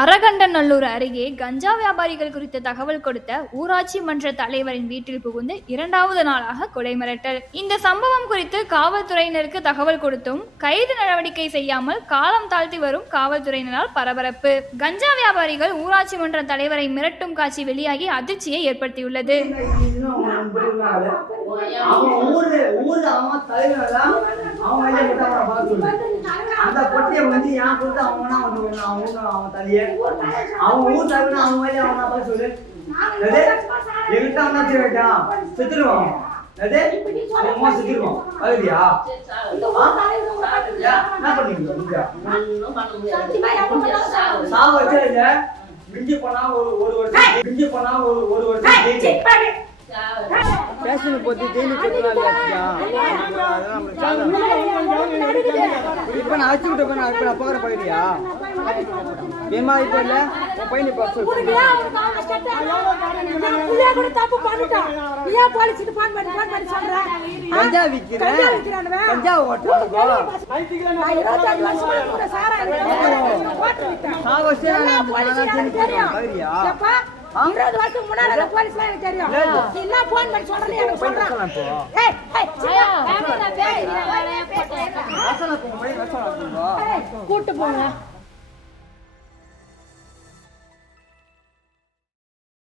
அரகண்டநல்லூர் அருகே கஞ்சா வியாபாரிகள் குறித்த தகவல் கொடுத்த ஊராட்சி மன்ற தலைவரின் வீட்டில் புகுந்து இரண்டாவது நாளாக கொலை மிரட்டல். இந்த சம்பவம் குறித்து காவல்துறையினருக்கு தகவல் கொடுத்தும் கைது நடவடிக்கை செய்யாமல் காலம் தாழ்த்தி வரும் காவல்துறையினரால் பரபரப்பு. கஞ்சா வியாபாரிகள் ஊராட்சி மன்ற தலைவரை மிரட்டும் காட்சி வெளியாகி அதிர்ச்சியை ஏற்படுத்தியுள்ளது. அவன் வந்து ஏன் கொடுத்து அவனா வந்து அவன் ஊரு அவன் தலையே அவன் ஊர் தலைவனா அவன் மாதிரி அவனா பார்க்க சொல்லு எது எங்கிட்ட அவன் தான் வைக்கான் செத்துருவான் அது அம்மா செத்துருவான் என்ன பண்ணீங்க சாவு வச்சா இல்ல மிஞ்சி போனா ஒரு ஒரு வருஷம் மிஞ்சி போனா ஒரு ஒரு வருஷம் ஜெயிலு. போட்டு ஜெயிலுக்கு அதெல்லாம் நம்மளுக்கு நான் அழைச்சி விட்டு போய் நான் நான் போகிற பகுதியா? ஏமா இப்போ இல்லை? உன் பையனை இப்போ கஞ்சா விற்கிறேன் கஞ்சா பகுதியா? இருபது வருஷத்துக்கு முன்னாடி அந்த போலீஸ்ல எனக்கு தெரியும். நீ என்ன போன் பண்ணி சொல்றேன்னு எனக்கு சொல்றேன். கூட்டு போங்க.